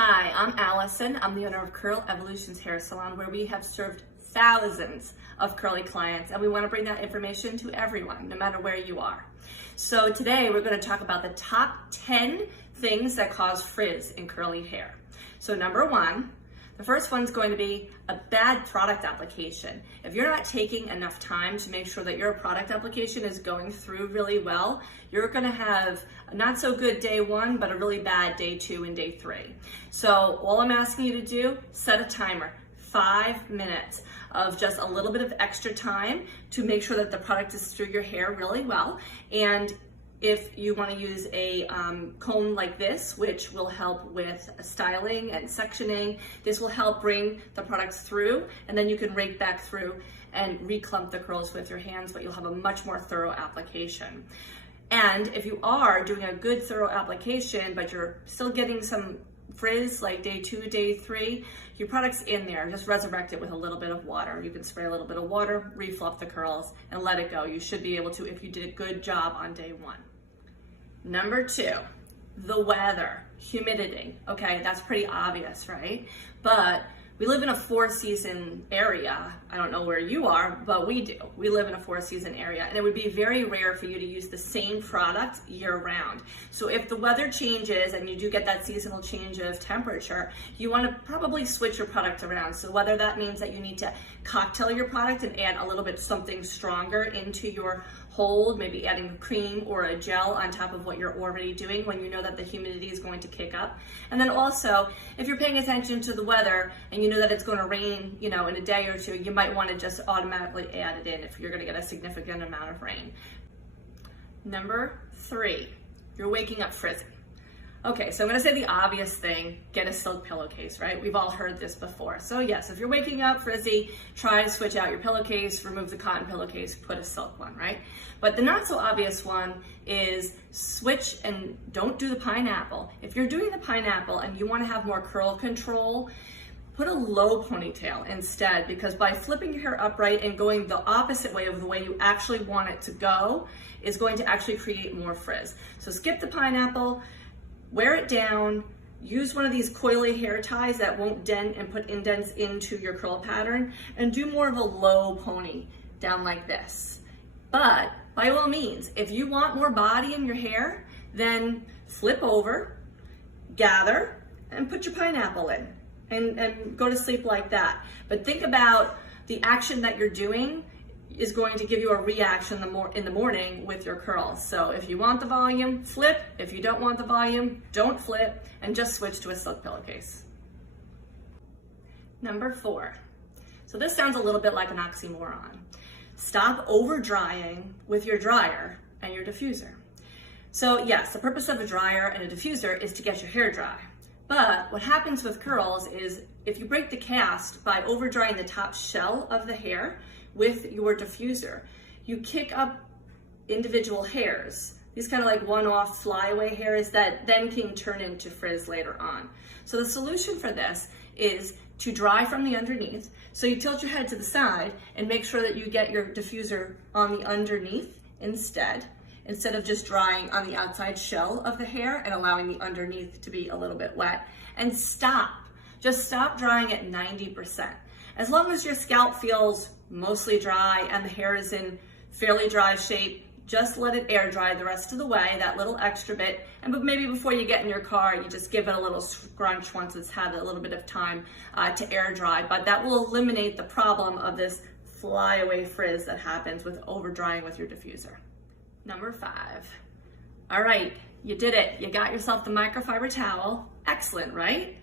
Hi, I'm Allison. I'm the owner of Curl Evolutions Hair Salon, where we have served thousands of curly clients, and we want to bring that information to everyone, no matter where you are. So today we're going to talk about the top 10 things that cause frizz in curly hair. So number one, the first one's going to be a bad product application. If you're not taking enough time to make sure that your product application is going through really well, you're gonna have a not so good day one, but a really bad day two and day three. So all I'm asking you to do, set a timer, 5 minutes of just a little bit of extra time to make sure that the product is through your hair really well. And if you want to use a comb like this, which will help with styling and sectioning, this will help bring the products through, and then you can rake back through and reclump the curls with your hands, but you'll have a much more thorough application. And if you are doing a good thorough application, but you're still getting some frizz like day two, day three, your product's in there. Just resurrect it with a little bit of water. You can spray a little bit of water, refluff the curls, and let it go. You should be able to if you did a good job on day one. Number two, the weather, humidity. Okay, that's pretty obvious, right? But we live in a four-season area. I don't know where you are, but we do. We live in a four-season area, and it would be very rare for you to use the same product year-round. So if the weather changes and you do get that seasonal change of temperature, you want to probably switch your product around. So whether that means that you need to cocktail your product and add a little bit something stronger into your hold, maybe adding cream or a gel on top of what you're already doing when you know that the humidity is going to kick up. And then also, if you're paying attention to the weather and you know that it's going to rain, in a day or two, you might want to just automatically add it in if you're going to get a significant amount of rain. Number three, you're waking up frizzy. Okay, so I'm gonna say the obvious thing, get a silk pillowcase, right? We've all heard this before. So yes, if you're waking up frizzy, try to switch out your pillowcase, remove the cotton pillowcase, put a silk one, right? But the not so obvious one is switch and don't do the pineapple. If you're doing the pineapple and you wanna have more curl control, put a low ponytail instead, because by flipping your hair upright and going the opposite way of the way you actually want it to go is going to actually create more frizz. So skip the pineapple, wear it down, use one of these coily hair ties that won't dent and put indents into your curl pattern, and do more of a low pony down like this. But by all means, if you want more body in your hair, then flip over, gather, and put your pineapple in and go to sleep like that. But think about the action that you're doing is going to give you a reaction in the morning with your curls. So if you want the volume, flip. If you don't want the volume, don't flip, and just switch to a silk pillowcase. Number four. So this sounds a little bit like an oxymoron. Stop over drying with your dryer and your diffuser. So yes, the purpose of a dryer and a diffuser is to get your hair dry. But what happens with curls is if you break the cast by over drying the top shell of the hair with your diffuser, you kick up individual hairs, these kind of like one-off flyaway hairs that then can turn into frizz later on. So the solution for this is to dry from the underneath. So you tilt your head to the side and make sure that you get your diffuser on the underneath instead of just drying on the outside shell of the hair and allowing the underneath to be a little bit wet. And just stop drying at 90%. As long as your scalp feels mostly dry and the hair is in fairly dry shape, just let it air dry the rest of the way, that little extra bit. But maybe before you get in your car, you just give it a little scrunch once it's had a little bit of time to air dry. But that will eliminate the problem of this flyaway frizz that happens with over drying with your diffuser. Number five. All right, you did it. You got yourself the microfiber towel. Excellent, right?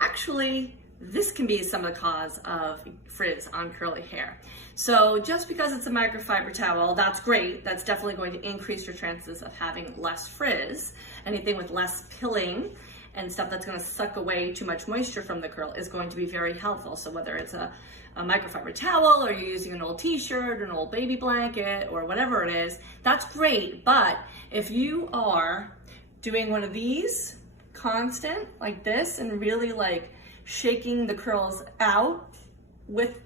Actually, this can be some of the cause of frizz on curly hair. So just because it's a microfiber towel, that's great. That's definitely going to increase your chances of having less frizz. Anything with less pilling and stuff that's going to suck away too much moisture from the curl is going to be very helpful. So whether it's a microfiber towel or you're using an old t-shirt or an old baby blanket or whatever it is, that's great. But if you are doing one of these constant like this and really like shaking the curls out with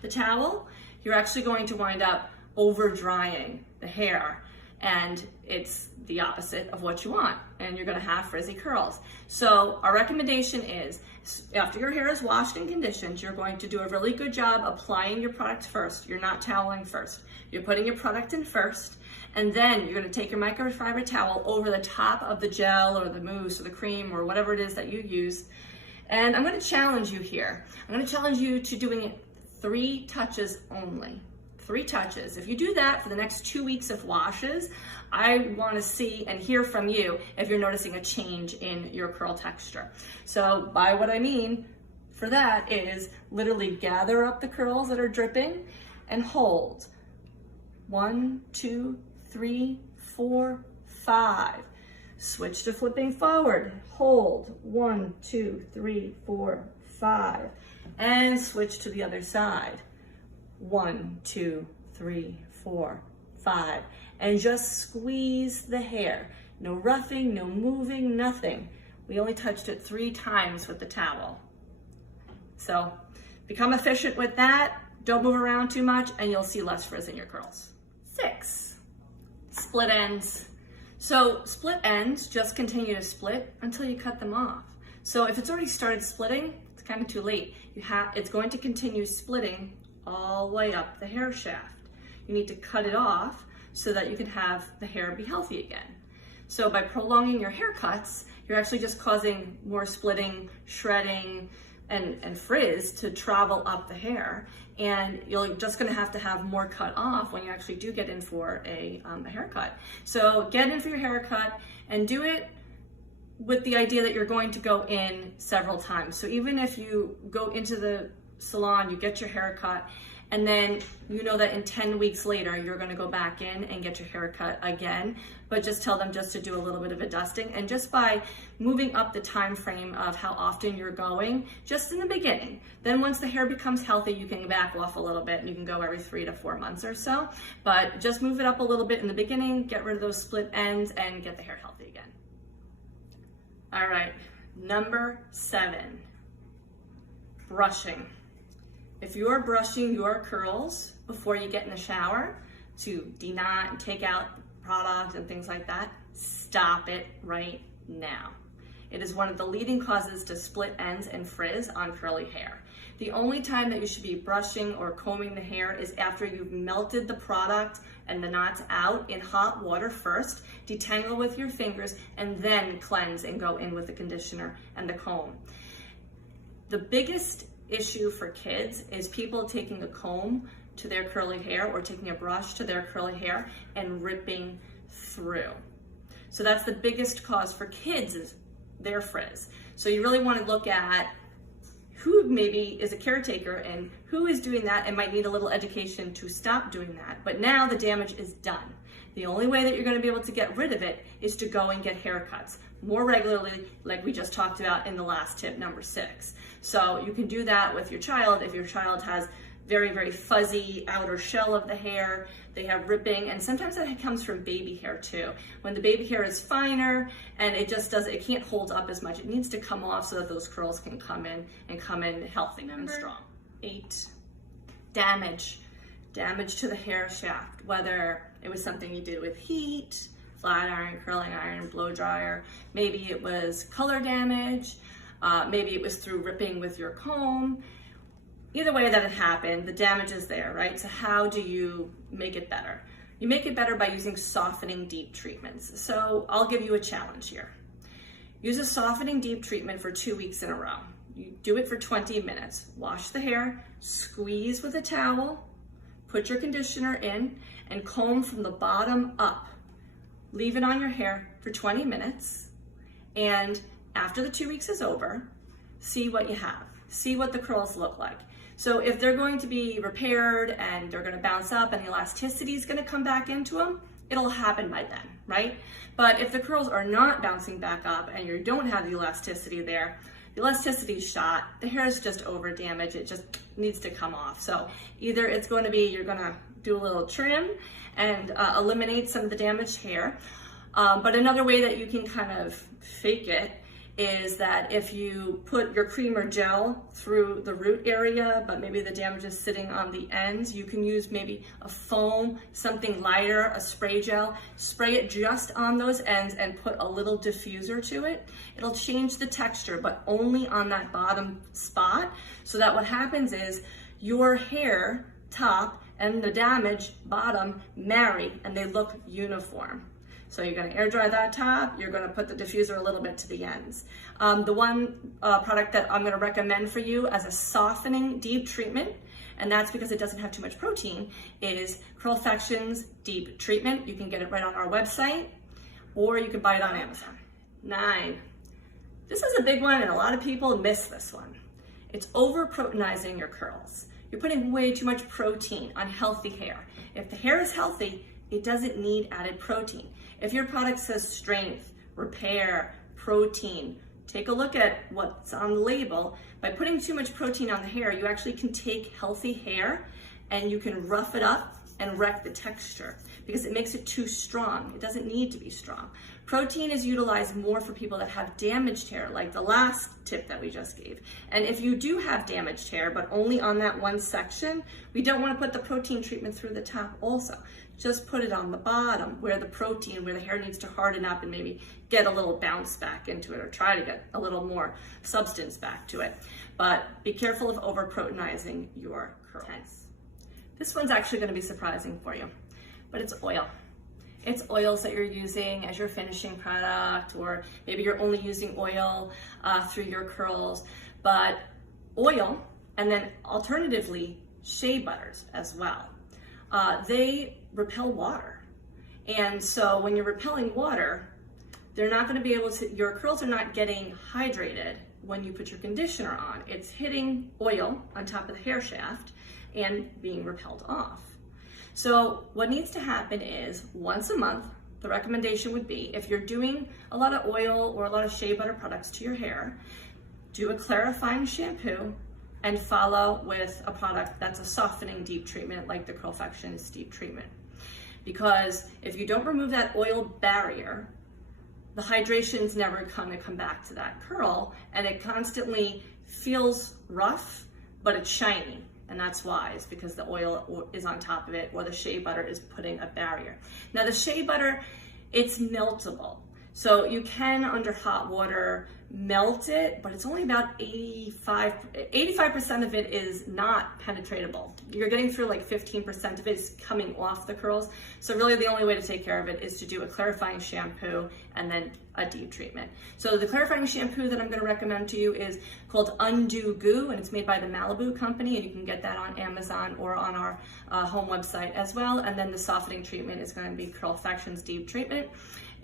the towel, you're actually going to wind up over drying the hair and it's the opposite of what you want, and you're gonna have frizzy curls. So our recommendation is, after your hair is washed and conditioned, you're going to do a really good job applying your product first. You're not toweling first. You're putting your product in first, and then you're gonna take your microfiber towel over the top of the gel or the mousse or the cream or whatever it is that you use. And I'm gonna challenge you here. I'm gonna challenge you to doing it 3 touches only. 3 touches. If you do that for the next 2 weeks of washes, I want to see and hear from you if you're noticing a change in your curl texture. So by what I mean for that is literally gather up the curls that are dripping and hold. 1, 2, 3, 4, 5. Switch to flipping forward. Hold. 1, 2, 3, 4, 5. And switch to the other side. 1, 2, 3, 4, 5. And just squeeze the hair. No roughing, no moving, nothing. We only touched it 3 times with the towel. So become efficient with that. Don't move around too much and you'll see less frizz in your curls. 6, split ends. So split ends just continue to split until you cut them off. So if it's already started splitting, it's kind of too late. It's going to continue splitting all the way up the hair shaft. You need to cut it off so that you can have the hair be healthy again. So by prolonging your haircuts, you're actually just causing more splitting, shredding, and frizz to travel up the hair, and you're just going to have more cut off when you actually do get in for a haircut. So get in for your haircut and do it with the idea that you're going to go in several times. So even if you go into the salon, you get your haircut, and then you know that in 10 weeks later you're going to go back in and get your haircut again, but just tell them just to do a little bit of a dusting. And just by moving up the time frame of how often you're going, just in the beginning, then once the hair becomes healthy, you can back off a little bit and you can go every 3 to 4 months or so, but just move it up a little bit in the beginning, get rid of those split ends, and get the hair healthy again. All right, number 7, brushing. If you're brushing your curls before you get in the shower to deknot and take out product and things like that, stop it right now. It is one of the leading causes to split ends and frizz on curly hair. The only time that you should be brushing or combing the hair is after you've melted the product and the knots out in hot water first, detangle with your fingers, and then cleanse and go in with the conditioner and the comb. The biggest issue for kids is people taking a comb to their curly hair or taking a brush to their curly hair and ripping through. So that's the biggest cause for kids, is their frizz. So you really want to look at who maybe is a caretaker and who is doing that and might need a little education to stop doing that. But now the damage is done. The only way that you're going to be able to get rid of it is to go and get haircuts more regularly, like we just talked about in the last tip, number 6. So you can do that with your child. If your child has very, very fuzzy outer shell of the hair, they have ripping, and sometimes that comes from baby hair too. When the baby hair is finer and it can't hold up as much, it needs to come off so that those curls can come in healthy and strong. 8, damage to the hair shaft, whether it was something you did with heat, flat iron, curling iron, blow dryer, maybe it was color damage, maybe it was through ripping with your comb. Either way that it happened, the damage is there, right? So how do you make it better? You make it better by using softening deep treatments. So I'll give you a challenge here. Use a softening deep treatment for 2 weeks in a row. You do it for 20 minutes. Wash the hair, squeeze with a towel, put your conditioner in, and comb from the bottom up. Leave it on your hair for 20 minutes, and after the 2 weeks is over, see what you have. See what the curls look like. So if they're going to be repaired and they're going to bounce up and the elasticity is going to come back into them, it'll happen by then, right? But if the curls are not bouncing back up and you don't have the elasticity there, the elasticity is shot, the hair is just over damaged, it just needs to come off. So either it's going to be, you're going to do a little trim and eliminate some of the damaged hair. But another way that you can kind of fake it is that if you put your cream or gel through the root area, but maybe the damage is sitting on the ends, you can use maybe a foam, something lighter, a spray gel, spray it just on those ends and put a little diffuser to it. It'll change the texture, but only on that bottom spot, so that what happens is your hair top and the damaged bottom marry and they look uniform. So you're going to air dry that top, you're going to put the diffuser a little bit to the ends. The one product that I'm going to recommend for you as a softening deep treatment, and that's because it doesn't have too much protein, is Curlfection's Deep Treatment. You can get it right on our website, or you can buy it on Amazon. 9. This is a big one, and a lot of people miss this one. It's over-proteinizing your curls. You're putting way too much protein on healthy hair. If the hair is healthy, it doesn't need added protein. If your product says strength, repair, protein, take a look at what's on the label. By putting too much protein on the hair, you actually can take healthy hair and you can rough it up and wreck the texture because it makes it too strong. It doesn't need to be strong. Protein is utilized more for people that have damaged hair, like the last tip that we just gave. And if you do have damaged hair, but only on that one section, we don't want to put the protein treatment through the top also. Just put it on the bottom where the protein, where the hair needs to harden up and maybe get a little bounce back into it, or try to get a little more substance back to it. But be careful of over-proteinizing your curls. This one's actually going to be surprising for you, but it's oil. It's oils that you're using as your finishing product, or maybe you're only using oil through your curls, but oil, and then alternatively shea butters as well. They repel water. And so when you're repelling water, they're not going to be able to, your curls are not getting hydrated when you put your conditioner on. It's hitting oil on top of the hair shaft and being repelled off. So what needs to happen is once a month, the recommendation would be, if you're doing a lot of oil or a lot of shea butter products to your hair, do a clarifying shampoo and follow with a product that's a softening deep treatment like the Curlfection's Deep Treatment. Because if you don't remove that oil barrier, the hydration's never gonna come back to that curl, and it constantly feels rough, but it's shiny. And that's why, it's because the oil is on top of it, or the shea butter is putting a barrier. Now the shea butter, it's meltable. So you can, under hot water, melt it, but it's only about 85% of it is not penetratable. You're getting through like 15% of it is coming off the curls. So really the only way to take care of it is to do a clarifying shampoo and then a deep treatment. So the clarifying shampoo that I'm going to recommend to you is called Undo Goo, and it's made by the Malibu company, and you can get that on Amazon or on our home website as well. And then the softening treatment is going to be Curlfection's Deep Treatment.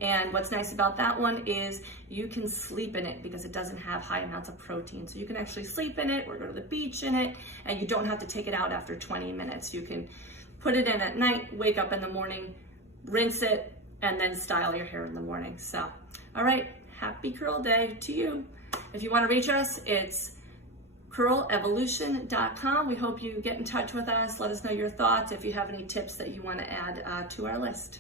And what's nice about that one is you can sleep in it because it doesn't have high amounts of protein. So you can actually sleep in it or go to the beach in it, and you don't have to take it out after 20 minutes. You can put it in at night, wake up in the morning, rinse it, and then style your hair in the morning. So, all right, happy curl day to you. If you want to reach us, it's curlevolution.com. We hope you get in touch with us. Let us know your thoughts if you have any tips that you want to add to our list.